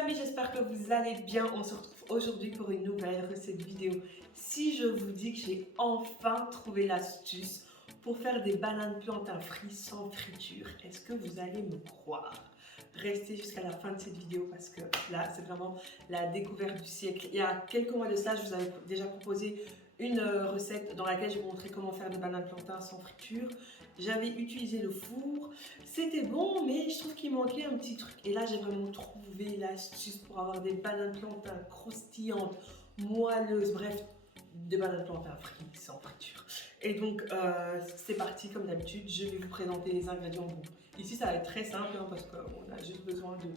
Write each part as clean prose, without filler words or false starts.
amis, j'espère que vous allez bien. On se retrouve aujourd'hui pour une nouvelle recette vidéo. Si je vous dis que j'ai enfin trouvé l'astuce pour faire des bananes plantains frites sans friture, est-ce que vous allez me croire? Restez jusqu'à la fin de cette vidéo parce que là, c'est vraiment la découverte du siècle. Il y a quelques mois de cela, je vous avais déjà proposé une recette dans laquelle je vous montrais comment faire des bananes plantains sans friture. J'avais utilisé le four, c'était bon, mais je trouve qu'il manquait un petit truc. Et là, j'ai vraiment trouvé l'astuce pour avoir des bananes plantains croustillantes, moelleuses, bref, des bananes plantains frites sans friture. Et donc, c'est parti comme d'habitude, je vais vous présenter les ingrédients. Bon, ici, ça va être très simple hein, parce qu'on a juste besoin de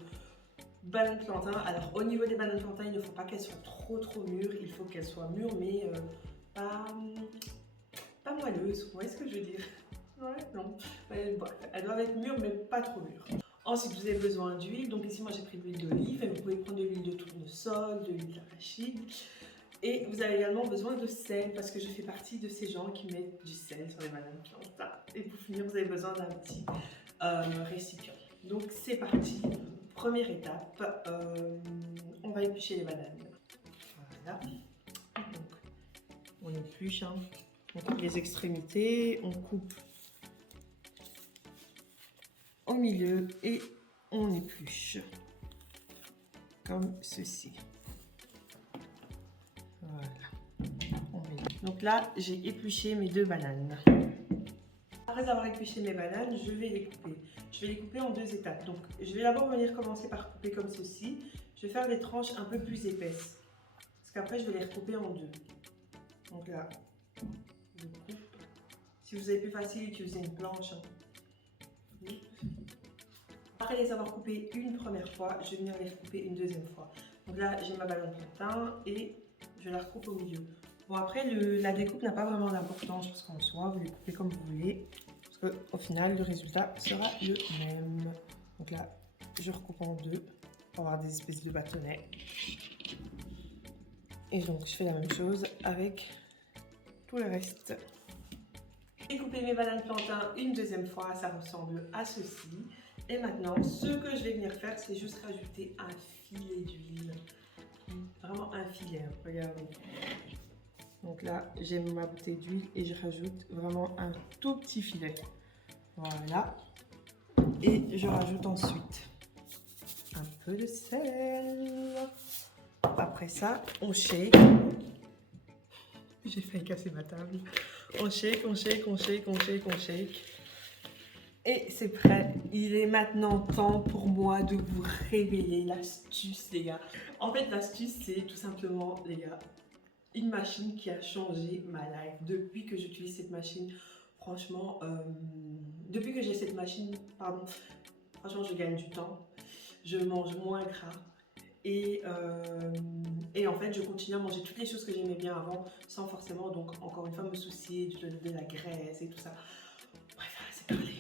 bananes plantains. Alors, au niveau des bananes plantains, il ne faut pas qu'elles soient trop mûres, il faut qu'elles soient mûres, mais pas moelleuses. Vous voyez ce que je veux dire? Ouais, non. Elles doivent être mûres, mais pas trop mûres. Ensuite, vous avez besoin d'huile. Donc ici, moi, j'ai pris de l'huile d'olive. Et vous pouvez prendre de l'huile de tournesol, de l'huile d'arachide. Et vous avez également besoin de sel, parce que je fais partie de ces gens qui mettent du sel sur les bananes plantains. Et pour finir, vous avez besoin d'un petit récipient. Donc c'est parti. Première étape, on va éplucher les bananes. Voilà. Donc, on épluche, hein. On coupe les extrémités, on coupe au milieu et on épluche comme ceci. Voilà. Donc là, j'ai épluché mes deux bananes. Après avoir épluché mes bananes, je vais les couper. Je vais les couper en deux étapes. Donc, je vais d'abord venir commencer par couper comme ceci. Je vais faire des tranches un peu plus épaisses. Parce qu'après, je vais les recouper en deux. Donc là, je coupe. Si vous avez plus facile, utilisez une planche. Après les avoir coupés une première fois, je vais venir les recouper une deuxième fois. Donc là, j'ai ma banane plantain et je la recoupe au milieu. Bon, après, la découpe n'a pas vraiment d'importance parce qu'en soi, vous les coupez comme vous voulez. Parce qu'au final, le résultat sera le même. Donc là, je recoupe en deux pour avoir des espèces de bâtonnets. Et donc, je fais la même chose avec tout le reste. J'ai coupé mes bananes plantains une deuxième fois, ça ressemble à ceci. Et maintenant, ce que je vais venir faire, c'est juste rajouter un filet d'huile. Vraiment un filet, hein, regardez. Donc là, j'ai ma bouteille d'huile et je rajoute vraiment un tout petit filet. Voilà. Et je rajoute ensuite un peu de sel. Après ça, on shake. J'ai failli casser ma table. On shake, on shake, on shake, on shake, on shake. Et c'est prêt. Il est maintenant temps pour moi de vous révéler l'astuce, les gars. En fait, l'astuce, c'est tout simplement, les gars, une machine qui a changé ma life. Depuis que j'utilise cette machine, franchement, depuis que j'ai cette machine, pardon, franchement, je gagne du temps. Je mange moins gras. Et en fait, je continue à manger toutes les choses que j'aimais bien avant, sans forcément, donc, encore une fois, me soucier de la graisse et tout ça. Bref, c'est parlé.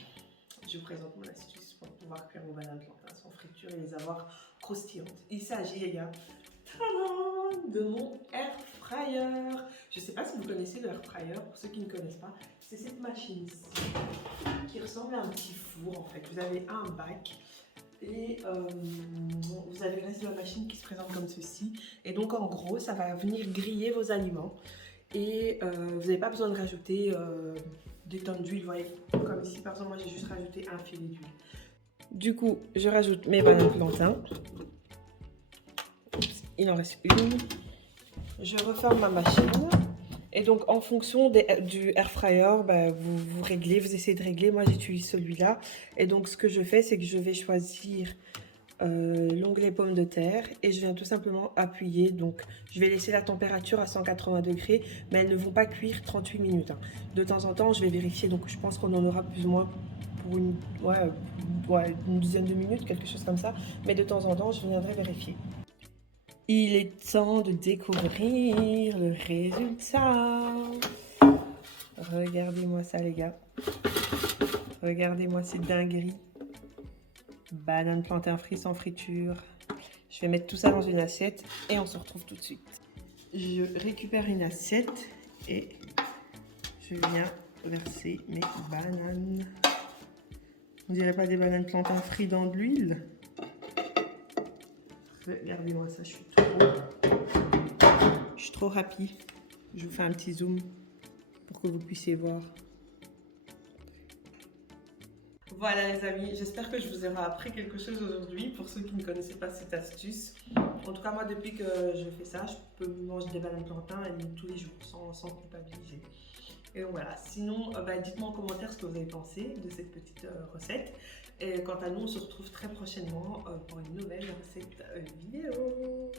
Je vous présente mon astuce pour pouvoir faire vos bananes plantains sans friture et les avoir croustillantes. Il s'agit, les gars, de mon air fryer. Je ne sais pas si vous connaissez le air fryer, pour ceux qui ne connaissent pas, c'est cette machine-ci qui ressemble à un petit four en fait. Vous avez un bac et vous avez le reste de la machine qui se présente comme ceci. Et donc en gros, ça va venir griller vos aliments et vous n'avez pas besoin de rajouter des tonnes d'huile, vous voyez, comme ici par exemple, moi j'ai juste rajouté un filet d'huile. Du coup, je rajoute mes bananes plantains. Oups, il en reste une. Je referme ma machine. Et donc, en fonction du air fryer, bah, vous réglez, vous essayez de régler. Moi, j'utilise celui-là. Et donc, ce que je fais, c'est que je vais choisir l'onglet pommes de terre. Et je viens tout simplement appuyer. Donc, je vais laisser la température à 180 degrés. Mais elles ne vont pas cuire 38 minutes. Hein. De temps en temps, je vais vérifier. Donc, je pense qu'on en aura plus ou moins pour une dizaine de minutes, quelque chose comme ça. Mais de temps en temps, je viendrai vérifier. Il est temps de découvrir le résultat. Regardez-moi ça, les gars. Regardez-moi cette dinguerie. Banane plantain frit sans friture. Je vais mettre tout ça dans une assiette et on se retrouve tout de suite. Je récupère une assiette et je viens verser mes bananes. On dirait pas des bananes plantain frites dans de l'huile? Regardez-moi ça, je suis trop happy. Je vous fais un petit zoom pour que vous puissiez voir. Voilà les amis, j'espère que je vous aurai appris quelque chose aujourd'hui pour ceux qui ne connaissaient pas cette astuce. En tout cas moi depuis que je fais ça, je peux manger des bananes plantains tous les jours sans culpabiliser. Et donc voilà, sinon dites-moi en commentaire ce que vous avez pensé de cette petite recette. Et quant à nous, on se retrouve très prochainement pour une nouvelle recette vidéo.